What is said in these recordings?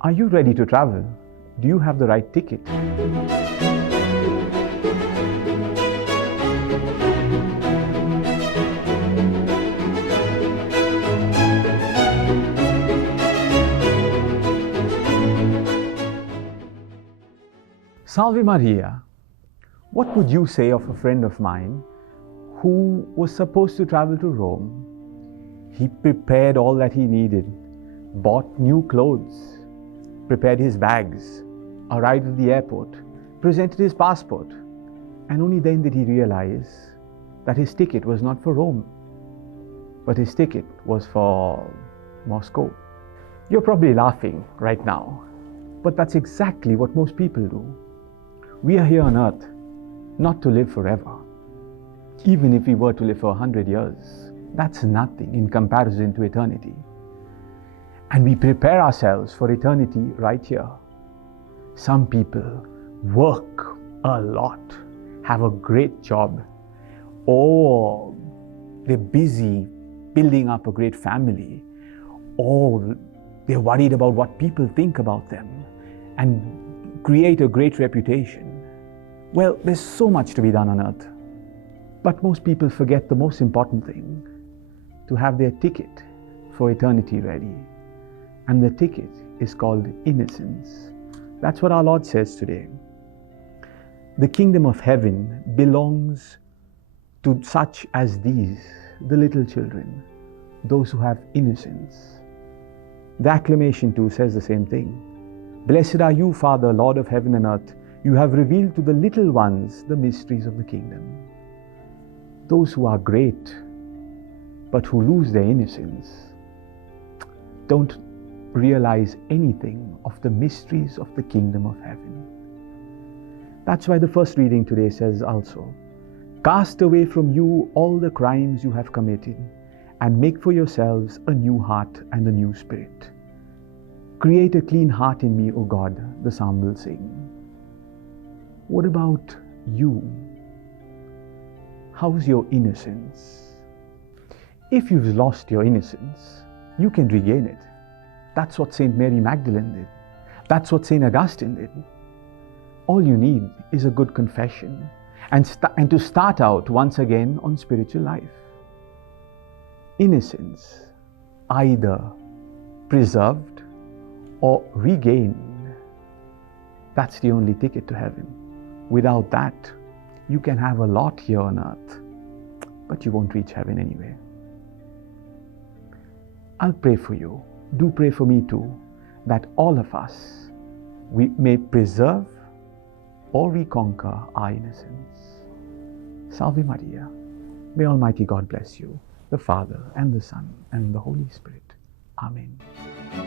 Are you ready to travel? Do you have the right ticket? Salve Maria! What would you say of a friend of mine who was supposed to travel to Rome? He prepared all that he needed, bought new clothes, prepared his bags, arrived at the airport, presented his passport, and only then did he realize that his ticket was not for Rome, but his ticket was for Moscow. You're probably laughing right now, but that's exactly what most people do. We are here on earth not to live forever. Even if we were to live for 100 years, that's nothing in comparison to eternity. And we prepare ourselves for eternity right here. Some people work a lot, have a great job, or they're busy building up a great family, or they're worried about what people think about them and create a great reputation. Well, there's so much to be done on earth. But most people forget the most important thing, to have their ticket for eternity ready. And the ticket is called innocence. That's what our Lord says today. The kingdom of heaven belongs to such as these, the little children, those who have innocence. The acclamation too says the same thing. Blessed are you, Father, Lord of heaven and earth. You have revealed to the little ones the mysteries of the kingdom. Those who are great, but who lose their innocence, don't realize anything of the mysteries of the kingdom of heaven. That's why the first reading today says also, cast away from you all the crimes you have committed, and make for yourselves a new heart and a new spirit. Create a clean heart in me, O God, the psalm will sing. What about you? How's your innocence? If you've lost your innocence, you can regain it. That's what St. Mary Magdalene did. That's what St. Augustine did. All you need is a good confession and to start out once again on spiritual life. Innocence, either preserved or regained. That's the only ticket to heaven. Without that, you can have a lot here on earth, but you won't reach heaven anyway. I'll pray for you. Do pray for me too, that all of us, we may preserve or reconquer our innocence. Salve Maria. May Almighty God bless you, the Father and the Son and the Holy Spirit. Amen.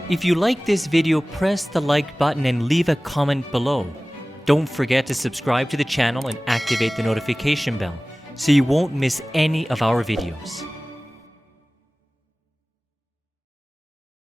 If you like this video, press the like button and leave a comment below. Don't forget to subscribe to the channel and activate the notification bell so you won't miss any of our videos.